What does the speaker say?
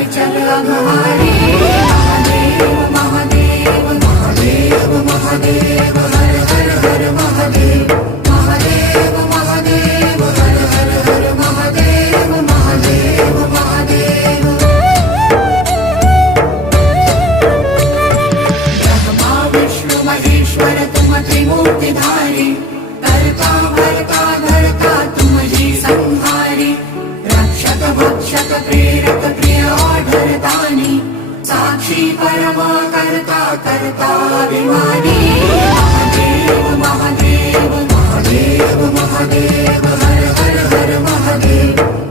विचल अघहारी। महादेव महादेव महादेव महादेव हर हर हर महादेव। महादेव महादेव हर हर हर महादेव। महादेव महादेव ब्रह्मा विष्णु महेश्वर तुम त्रिमूर्तिधारी। करता भरता धरता तुम ही संहारी। रक्षक भक्षक प्रेरक प्रिय आढरदानी। साक्षी परमा करता करता अभिमानी। महादेव महादेव महादेव महादेव हर हर हर महादेव।